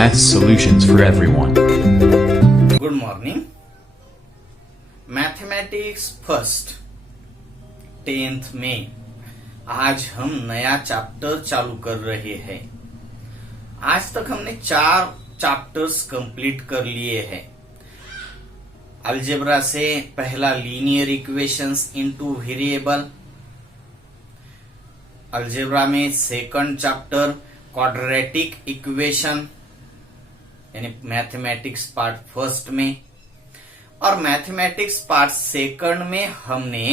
Math solutions for everyone. Good morning. Mathematics first 10th में आज हम नया चैप्टर चालू कर रहे हैं। आज तक हमने 4 चैप्टर्स कंप्लीट कर लिए हैं। अलजेब्रा से पहला linear equations into variable, algebra में सेकंड चैप्टर क्वाड्रेटिक इक्वेशन यानी मैथमेटिक्स पार्ट फर्स्ट में, और मैथमेटिक्स पार्ट सेकंड में हमने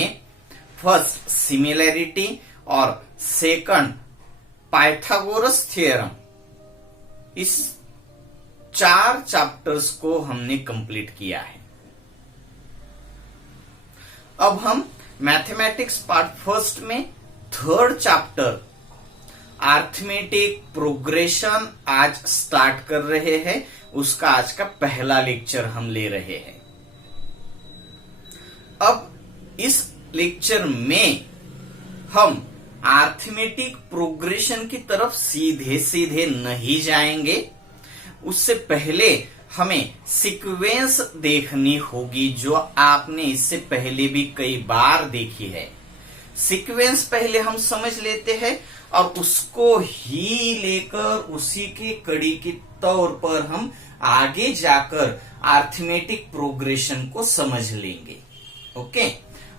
फर्स्ट सिमिलैरिटी और सेकंड पाइथागोरस थ्योरम, इस 4 चैप्टर्स को हमने कंप्लीट किया है। अब हम मैथमेटिक्स पार्ट फर्स्ट में थर्ड चैप्टर अरिथमेटिक प्रोग्रेशन आज स्टार्ट कर रहे हैं। उसका आज का पहला लेक्चर हम ले रहे हैं। अब इस लेक्चर में हम अरिथमेटिक प्रोग्रेशन की तरफ सीधे सीधे नहीं जाएंगे। उससे पहले हमें सीक्वेंस देखनी होगी, जो आपने इससे पहले भी कई बार देखी है। सीक्वेंस पहले हम समझ लेते हैं और उसको ही लेकर उसी के कड़ी के तौर पर हम आगे जाकर अरिथमेटिक प्रोग्रेशन को समझ लेंगे। ओके,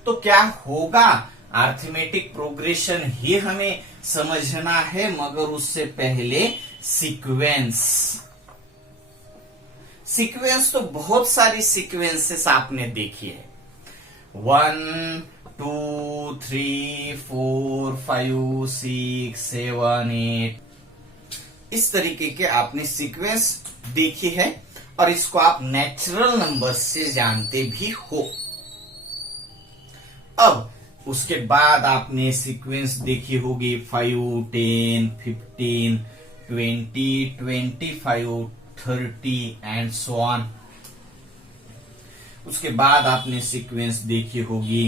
तो क्या होगा, अरिथमेटिक प्रोग्रेशन ही हमें समझना है, मगर उससे पहले सीक्वेंस तो बहुत सारी सीक्वेंसेस आपने देखी है। 1 2 3 4 5 6 7 8 इस तरीके के आपने सीक्वेंस देखी है, और इसको आप नेचुरल नंबर्स से जानते भी हो। अब उसके बाद आपने सीक्वेंस देखी होगी 5 10 15 20 25 30 एंड सो ऑन। उसके बाद आपने सीक्वेंस देखी होगी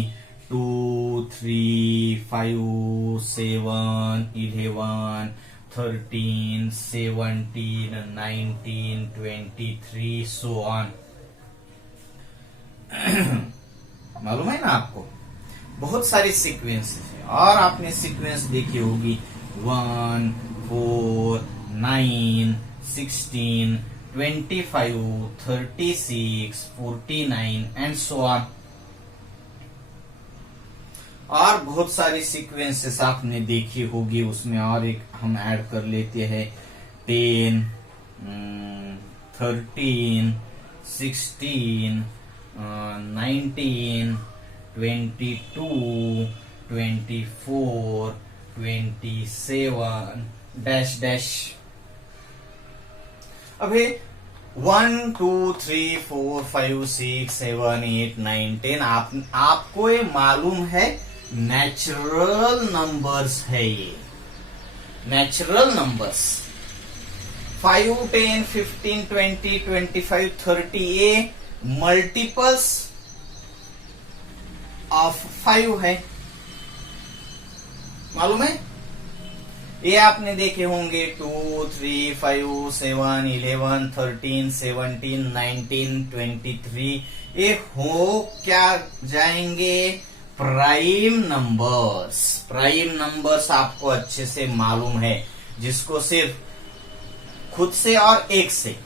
2 3 5 7 11 13 17 19 23 सो ऑन। मालूम है ना आपको, बहुत सारी सीक्वेंसेस है। और आपने सीक्वेंस देखी होगी 1 4 9 16 25 36 49 एंड सो ऑन। और बहुत सारी सीक्वेंसेस आपने देखी होगी। उसमें और एक हम ऐड कर लेते हैं 10 13 16 19 22 24 27 डैश डैश। अभी 1 2 3 4 5 6 7 8 9 10 आपको ये मालूम है, नेचुरल नंबर्स है। ये नेचुरल नंबर्स 5 10 15 20 25 30 ये मल्टीपल्स ऑफ 5 है। मालूम है, ये आपने देखे होंगे 2 3 5 7 11 13 17 19 23। ये हो क्या जाएंगे, प्राइम नंबर्स। प्राइम नंबर्स आपको अच्छे से मालूम है, जिसको सिर्फ खुद से और एक से,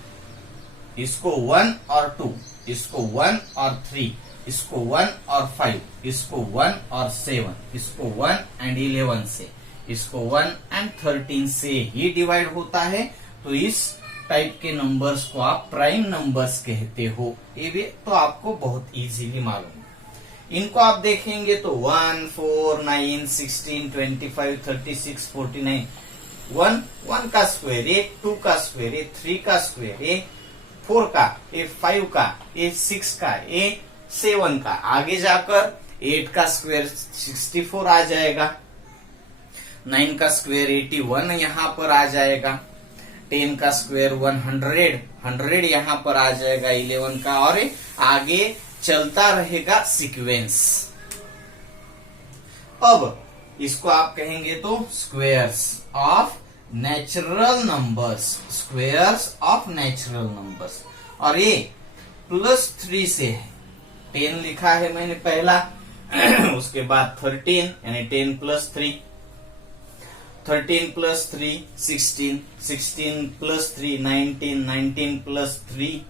इसको 1 और 2, इसको 1 और 3, इसको 1 और 5, इसको 1 और 7, इसको 1 एंड 11 से, इसको 1 एंड 13 से ही डिवाइड होता है। तो इस टाइप के नंबर्स को आप प्राइम नंबर्स कहते हो। ये भी तो आपको बहुत इजीली मालूम है। इनको आप देखेंगे तो 1 4 9 16 25 36 49, 1 का स्क्वायर, ये 2 का स्क्वायर, ये 3 का स्क्वायर, ये 4 का, ये 5 का, ये 6 का, ये 7 का। आगे जाकर 8 का स्क्वायर 64 आ जाएगा, 9 का स्क्वायर 81 यहाँ पर आ जाएगा, 10 का स्क्वायर 100 यहाँ पर आ जाएगा 11 का, और आगे चलता रहेगा सीक्वेंस। अब इसको आप कहेंगे तो squares of natural numbers, squares of natural numbers. और ये +3 से है। 10 लिखा है मैंने पहला, उसके बाद 13 यानी 10 + 3, 13 + 3 16, 16 + 3 19, 19 + 3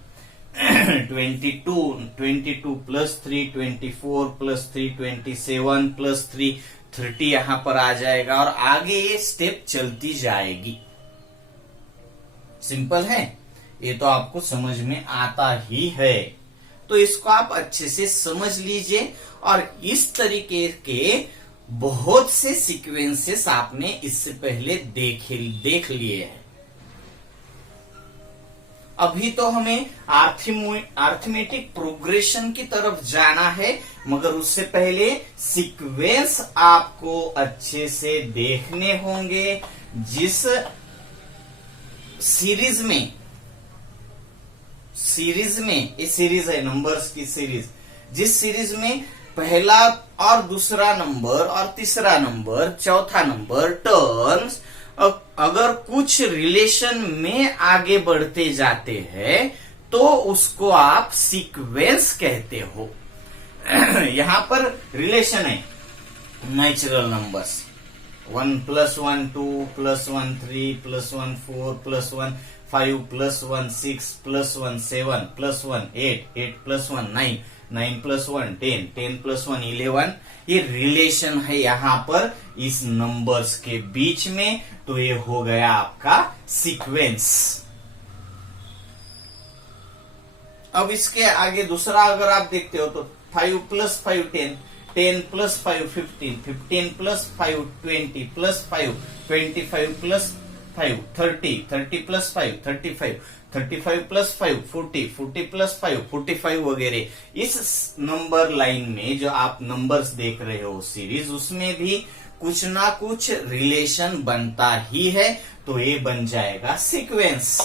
22, 22 + 3 24 + 3 27 + 3 30 यहां पर आ जाएगा और आगे ये स्टेप चलती जाएगी। सिंपल है, ये तो आपको समझ में आता ही है। तो इसको आप अच्छे से समझ लीजिए और इस तरीके के बहुत से सीक्वेंसेस आपने इससे पहले देख लिए हैं। अभी तो हमें अरिथमेटिक प्रोग्रेशन की तरफ जाना है, मगर उससे पहले सीक्वेंस आपको अच्छे से देखने होंगे। जिस सीरीज में ये सीरीज है, नंबर्स की सीरीज, जिस सीरीज में पहला और दूसरा नंबर और तीसरा नंबर, चौथा नंबर, टर्म्स अगर कुछ रिलेशन में आगे बढ़ते जाते हैं तो उसको आप सीक्वेंस कहते हो। यहां पर रिलेशन है नेचुरल नंबर्स, 1 + 1 2 + 1 3 + 1 4 + 1 5 + 1 6 + 1 7 + 1 8 8 + 1 9 9 + 1 10 10 + 1 11। ये रिलेशन है यहां पर इस नंबर्स के बीच में, तो ये हो गया आपका सीक्वेंस। अब इसके आगे दूसरा अगर आप देखते हो तो 5 + 5 10 10 + 5 15 15 + 5 20 + 5 25 + 5 30 30 + 5 35 35 + 5 40 40 + 5 45 वगैरह। इस नंबर लाइन में जो आप नंबर्स देख रहे हो सीरीज, उसमें भी कुछ ना कुछ रिलेशन बनता ही है, तो ये बन जाएगा सीक्वेंस।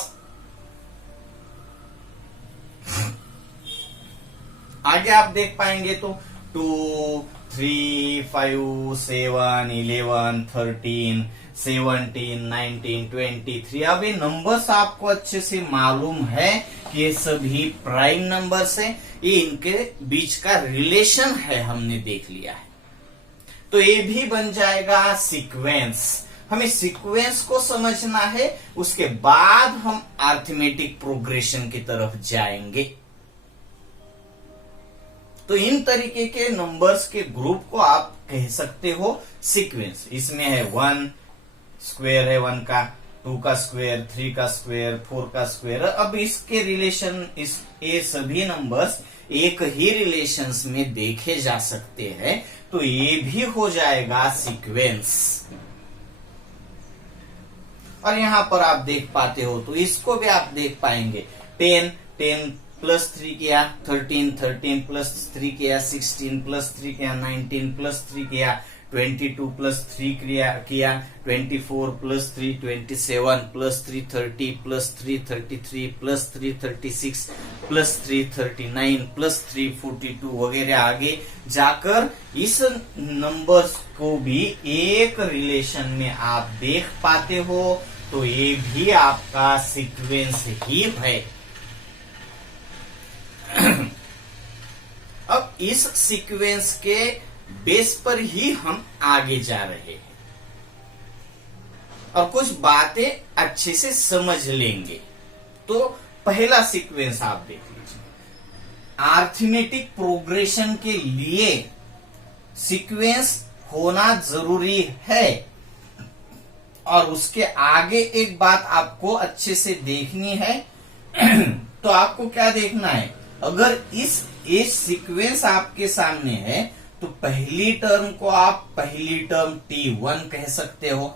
आगे आप देख पाएंगे तो 2 3 5 7 11 13 17 19 23। अब ये नंबर्स आपको अच्छे से मालूम है कि ये सभी प्राइम नंबर्स हैं, ये इनके बीच का रिलेशन है, हमने देख लिया है। तो ये भी बन जाएगा सीक्वेंस। हमें सीक्वेंस को समझना है, उसके बाद हम अरिथमेटिक प्रोग्रेशन की तरफ जाएंगे। तो इन तरीके के नंबर्स के ग्रुप को आप कह सकते हो सीक्वेंस। इसमें है 1 स्क्वायर है 1 का, 2 का स्क्वायर, 3 का स्क्वायर, 4 का स्क्वायर। अब इसके रिलेशन, ये सभी नंबर्स एक ही रिलेशंस में देखे जा सकते हैं, तो ये भी हो जाएगा सीक्वेंस। और यहां पर आप देख पाते हो तो इसको भी आप देख पाएंगे। 10 10 + 3 किया, 13 13 + 3 किया, 16 + 3 किया, 19 + 3 किया, 22 + 3 किया, 24 + 3 27 + 3 30 + 3 33 + 3 36 + 3 39 + 3 42 वगैरह। आगे जाकर इस नंबर्स को भी एक रिलेशन में आप देख पाते हो, तो ये भी आपका सीक्वेंस ही है। अब इस सीक्वेंस के बेस पर ही हम आगे जा रहे हैं और कुछ बातें अच्छे से समझ लेंगे। तो पहला सीक्वेंस आप देख लीजिए। अरिथमेटिक प्रोग्रेशन के लिए सीक्वेंस होना जरूरी है, और उसके आगे एक बात आपको अच्छे से देखनी है। तो आपको क्या देखना है, अगर इस सीक्वेंस आपके सामने है तो पहली टर्म को आप पहली टर्म T1 कह सकते हो,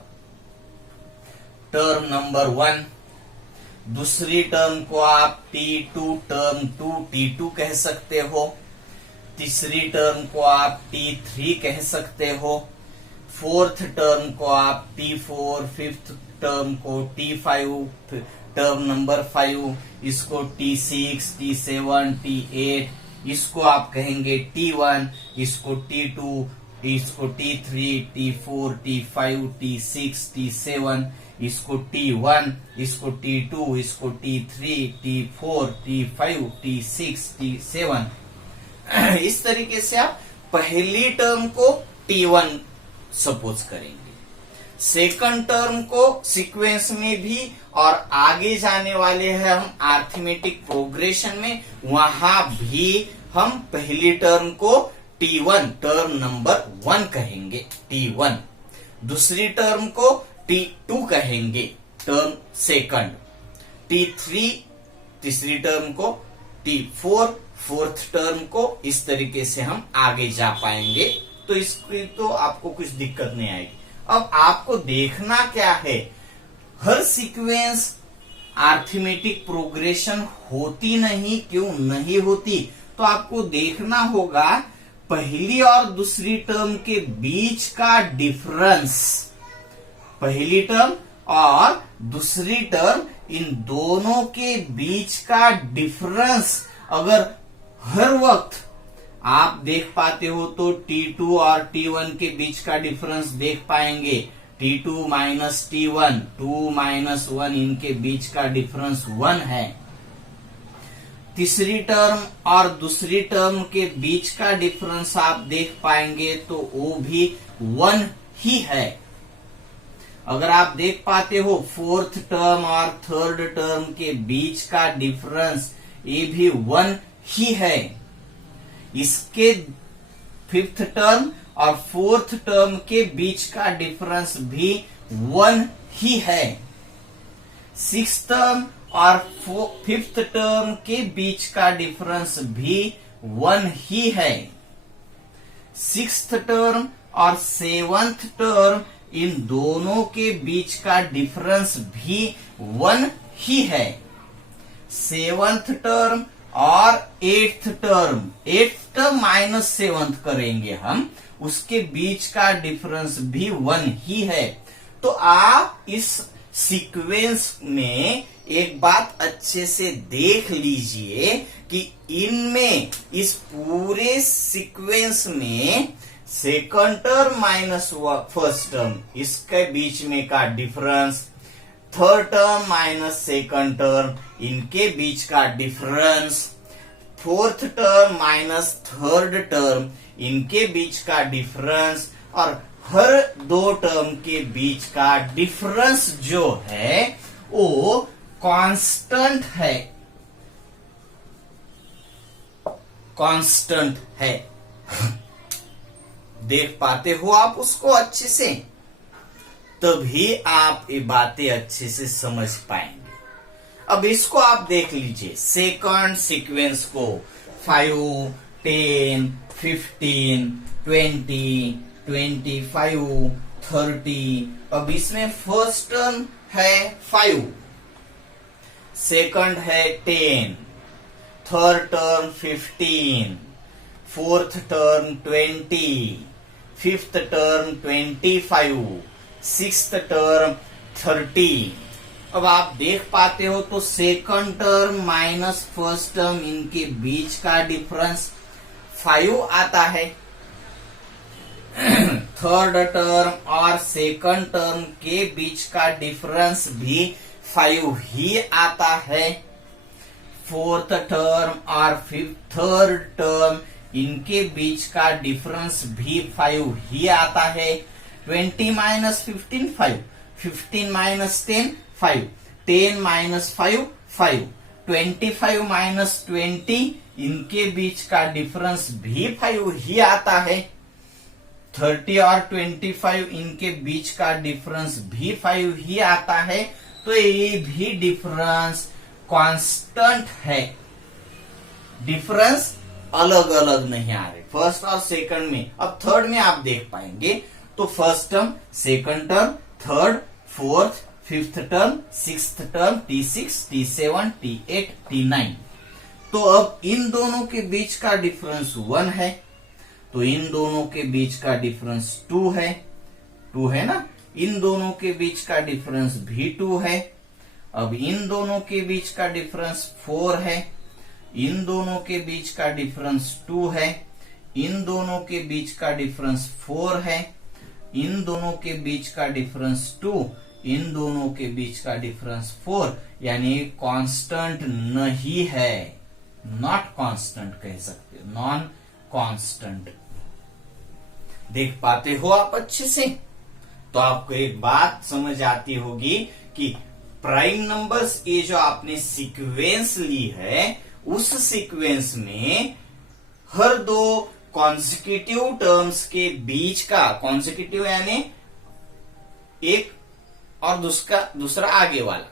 टर्म नंबर 1। दूसरी टर्म को आप T2 टर्म 2 T2 कह सकते हो। तीसरी टर्म को आप T3 कह सकते हो। फोर्थ टर्म को आप T4, फिफ्थ टर्म को T5, टर्म नंबर 5, इसको T6, T7, T8, इसको आप कहेंगे T1, इसको T2, इसको T3, T4, T5, T6, T7, इसको T1, इसको T2, इसको T3, T4, T5, T6, T7। इस तरीके से आप पहली टर्म को T1 सपोज करेंगे, सेकंड टर्म को सीक्वेंस में भी, और आगे जाने वाले हैं हम अरिथमेटिक प्रोग्रेशन में, वहां भी हम पहली टर्म को T1 टर्म नंबर 1 कहेंगे, T1। दूसरी टर्म को T2 कहेंगे, टर्म सेकंड। T3 तीसरी टर्म को, T4 फोर्थ टर्म को। इस तरीके से हम आगे जा पाएंगे, तो इसकी तो आपको कुछ दिक्कत नहीं आएगी। अब आपको देखना क्या है, हर सीक्वेंस अरिथमेटिक प्रोग्रेशन होती नहीं, क्यों नहीं होती, तो आपको देखना होगा पहली और दूसरी टर्म के बीच का डिफरेंस, पहली टर्म और दूसरी टर्म, इन दोनों के बीच का डिफरेंस अगर हर वक्त आप देख पाते हो तो T2 और T1 के बीच का डिफरेंस देख पाएंगे। T2 माइनस T1, 2 माइनस 1, इनके बीच का डिफरेंस 1 है। तीसरी टर्म और दूसरी टर्म के बीच का डिफरेंस आप देख पाएंगे तो वो भी 1 ही है। अगर आप देख पाते हो फोर्थ टर्म और थर्ड टर्म के बीच का डिफरेंस, ये भी 1 ही है। इसके फिफ्थ टर्म और फोर्थ टर्म के बीच का डिफरेंस भी 1 ही है। सिक्स टर्म और फिफ्थ टर्म के बीच का डिफरेंस भी 1 ही है। सिक्स्थ टर्म और सेवंथ टर्म, इन दोनों के बीच का डिफरेंस भी 1 ही है। सेवंथ टर्म और एट्थ टर्म माइनस सेवंथ करेंगे हम, उसके बीच का डिफरेंस भी 1 ही है। तो आप इस सीक्वेंस में एक बात अच्छे से देख लीजिए कि इनमें, इस पूरे सीक्वेंस में second term minus first term, इसके बीच में का difference, third term minus second term, इनके बीच का difference, fourth term minus third term, इनके बीच का डिफरेंस, और हर दो टर्म के बीच का डिफरेंस जो है वो कांस्टेंट है, कांस्टेंट है। देख पाते हो आप उसको अच्छे से, तभी आप ये बातें अच्छे से समझ पाएंगे। अब इसको आप देख लीजिए, सेकंड सीक्वेंस को 5, 10, 15, 20, 25, 30। अब इसमें फर्स्ट टर्म है 5, सेकंड है 10, third term 15, fourth term 20, fifth term 25, sixth term 30। अब आप देख पाते हो तो second term minus first term, इनके बीच का डिफरेंस 5 आता है। थर्ड टर्म और सेकंड टर्म के बीच का डिफरेंस भी 5 ही आता है। फोर्थ टर्म और थर्ड टर्म, इनके बीच का डिफरेंस भी 5 ही आता है। 20 माइनस 15, 5, 15 माइनस 10, 5, 10 माइनस 5, 5, 25 माइनस 20, इनके बीच का डिफरेंस भी 5 ही आता है। 30 और 25, इनके बीच का डिफरेंस भी 5 ही आता है। तो ये भी डिफरेंस कांस्टेंट है, डिफरेंस अलग अलग नहीं आ रहे फर्स्ट और सेकंड में। अब थर्ड में आप देख पाएंगे तो first term, second term, third, fourth, fifth term, sixth term, T6, T7, T8, T9। तो अब इन दोनों के बीच का डिफरेंस 1 है, तो इन दोनों के बीच का डिफरेंस 2 है, 2 है ना। इन दोनों के बीच का डिफरेंस भी 2 है। अब इन दोनों के बीच का डिफरेंस 4 है, इन दोनों के बीच का डिफरेंस 2 है, इन दोनों के बीच का डिफरेंस 4 है, इन दोनों के बीच का डिफरेंस 2, इन दोनों के बीच का डिफरेंस 4, यानी कांस्टेंट नहीं है, नॉट कांस्टेंट कह सकते हो, नॉन कांस्टेंट। देख पाते हो आप अच्छे से? तो आपको एक बात समझ आती होगी कि प्राइम नंबर्स, ये जो आपने सीक्वेंस ली है, उस सीक्वेंस में हर दो कॉन्जिक्यूटिव टर्म्स के बीच का, कॉन्जिक्यूटिव यानी एक और दूसरा आगे वाला,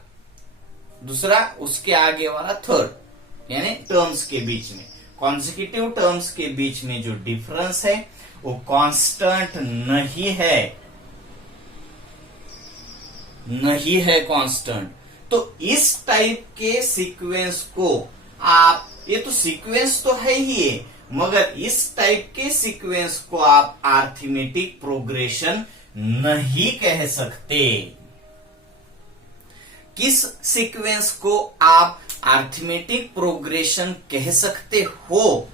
दूसरा उसके आगे वाला थर्ड, यानी टर्म्स के बीच में, कॉन्जिक्यूटिव टर्म्स के बीच में जो डिफरेंस है वो कांस्टेंट नहीं है, नहीं है कांस्टेंट। तो इस टाइप के सीक्वेंस को आप, ये तो सीक्वेंस तो है ही है, मगर इस टाइप के सीक्वेंस को आप अरिथमेटिक प्रोग्रेशन नहीं कह सकते। किस सीक्वेंस को आप अरिथमेटिक प्रोग्रेशन कह सकते हो?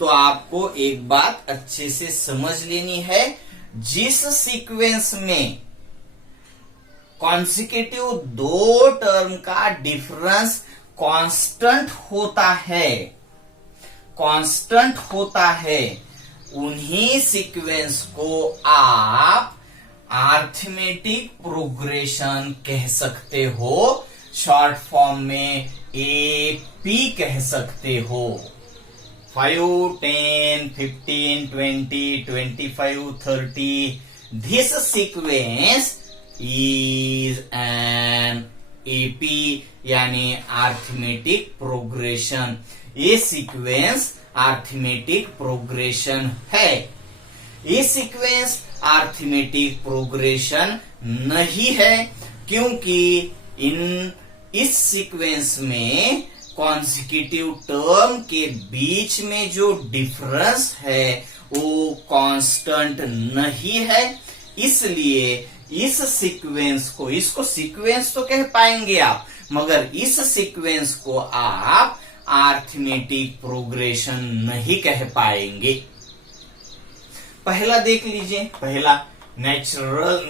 तो आपको एक बात अच्छे से समझ लेनी है, जिस सीक्वेंस में कॉन्सिक्यूटिव दो टर्म का डिफरेंस कांस्टेंट होता है, कांस्टेंट होता है, उन्हीं सीक्वेंस को आप अरिथमेटिक प्रोग्रेशन कह सकते हो, शॉर्ट फॉर्म में एपी कह सकते हो। 5, 10, 15, 20, 25, 30, this sequence is an AP यानी अरिथमेटिक प्रोग्रेशन। ये सीक्वेंस अरिथमेटिक प्रोग्रेशन है। ये सीक्वेंस अरिथमेटिक प्रोग्रेशन नहीं है, क्योंकि इस सीक्वेंस में कॉन्जिक्यूटिव टर्म के बीच में जो डिफरेंस है वो कांस्टेंट नहीं है। इसलिए इस सीक्वेंस को, इसको सीक्वेंस तो कह पाएंगे आप, मगर इस सीक्वेंस को आप अरिथमेटिक प्रोग्रेशन नहीं कह पाएंगे। पहला देख लीजिए, पहला नेचुरल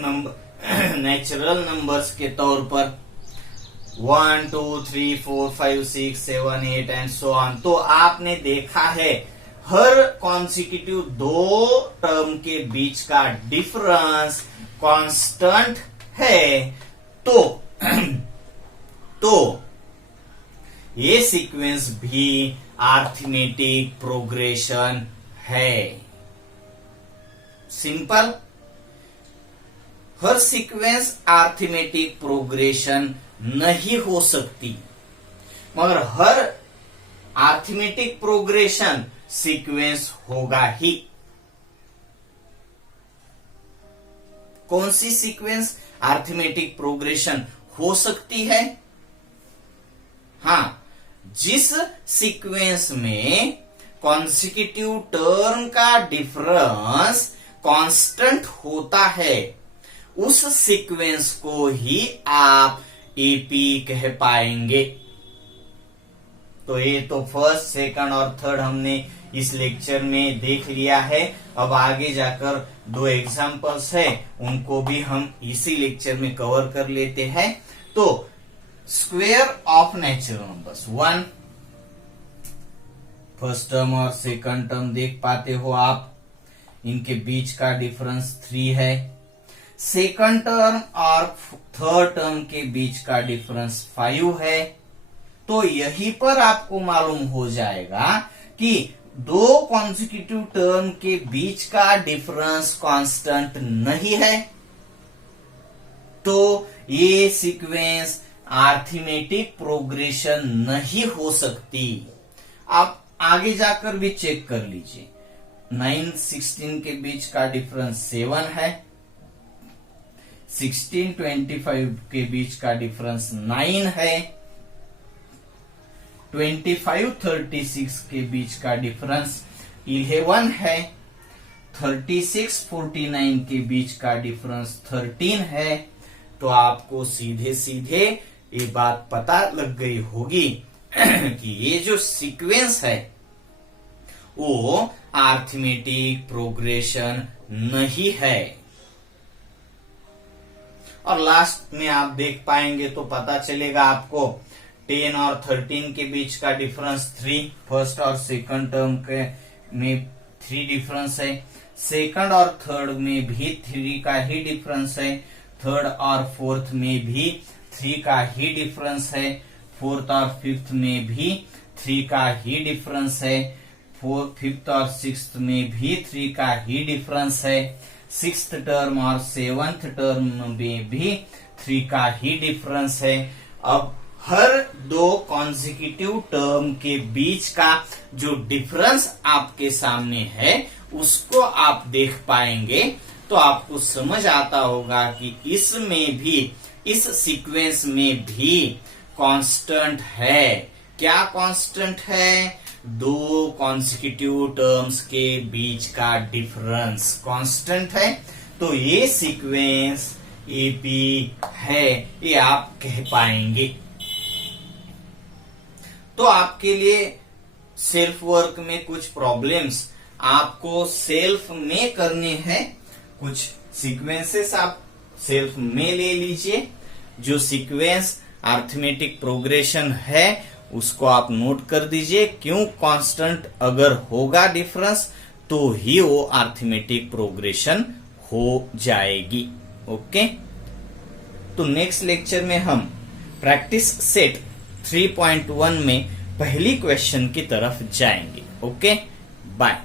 नंबर्स के तौर पर 1, 2, 3, 4, 5, 6, 7, 8 एंड सो ऑन। तो आपने देखा है हर कॉन्सिक्यूटिव दो टर्म के बीच का डिफरेंस कांस्टेंट है। तो ये सीक्वेंस भी अरिथमेटिक प्रोग्रेशन है। सिंपल। हर सीक्वेंस अरिथमेटिक प्रोग्रेशन नहीं हो सकती, मगर हर अरिथमेटिक प्रोग्रेशन सीक्वेंस होगा ही। कौन सी सीक्वेंस अरिथमेटिक प्रोग्रेशन हो सकती है? हां, जिस सीक्वेंस में कॉन्सिक्यूटिव टर्म का डिफरेंस कांस्टेंट होता है, उस सीक्वेंस को ही आप एपी कह पाएंगे। तो ये तो फर्स्ट, सेकंड और थर्ड हमने इस लेक्चर में देख लिया है। अब आगे जाकर दो एग्जांपल्स है, उनको भी हम इसी लेक्चर में कवर कर लेते हैं। तो square of natural numbers 1, first term और सेकंड टर्म देख पाते हो आप, इनके बीच का डिफरेंस 3 है। सेकंड टर्म और थर्ड टर्म के बीच का डिफरेंस 5 है। तो यहीं पर आपको मालूम हो जाएगा कि दो कॉन्जिक्यूटिव टर्म के बीच का डिफरेंस कांस्टेंट नहीं है। तो ये सीक्वेंस अरिथमेटिक प्रोग्रेशन नहीं हो सकती। आप आगे जाकर भी चेक कर लीजिए। 9, 16 के बीच का डिफरेंस 7 है। 16, 25 के बीच का डिफरेंस 9 है। 25, 36 के बीच का डिफरेंस 11 है। 36, 49 के बीच का डिफरेंस 13 है। तो आपको सीधे सीधे ये बात पता लग गई होगी कि ये जो सीक्वेंस है वो अर्थमेटिक प्रोग्रेशन नहीं है। और लास्ट में आप देख पाएंगे तो पता चलेगा आपको 10 और 13 के बीच का डिफरेंस 3, फर्स्ट और सेकंड टर्म के में 3 डिफरेंस है, सेकंड और थर्ड में भी 3 का ही डिफरेंस है, थर्ड और फोर्थ में भी 3 का ही डिफरेंस है, फोर्थ और फिफ्थ में भी 3 का ही डिफरेंस है, फिफ्थ और सिक्स्थ में भी 3 का ही डिफरेंस है, सिक्स्थ टर्म और सेवंथ टर्म में भी 3 का ही डिफरेंस है। अब हर 2 कॉन्जिक्यूटिव टर्म के बीच का जो डिफरेंस आपके सामने है उसको आप देख पाएंगे तो आपको समझ आता होगा कि इसमें भी, इस सीक्वेंस में भी कांस्टेंट है। क्या कांस्टेंट है? 2 कॉन्जिक्यूटिव टर्म्स के बीच का डिफरेंस कांस्टेंट है। तो ये सीक्वेंस एपी है, ये आप कह पाएंगे। तो आपके लिए सेल्फ वर्क में कुछ प्रॉब्लम्स आपको सेल्फ में करने हैं। कुछ सीक्वेंसेस आप सेल्फ में ले लीजिए। जो सीक्वेंस अर्थमेटिक प्रोग्रेशन है उसको आप नोट कर दीजिए। क्यों? कांस्टेंट अगर होगा डिफरेंस तो ही वो अर्थमेटिक प्रोग्रेशन हो जाएगी। ओके, तो नेक्स्ट लेक्चर में हम प्रैक्टिस सेट 3.1 में पहली क्वेश्चन की तरफ जाएंगे। Okay, bye.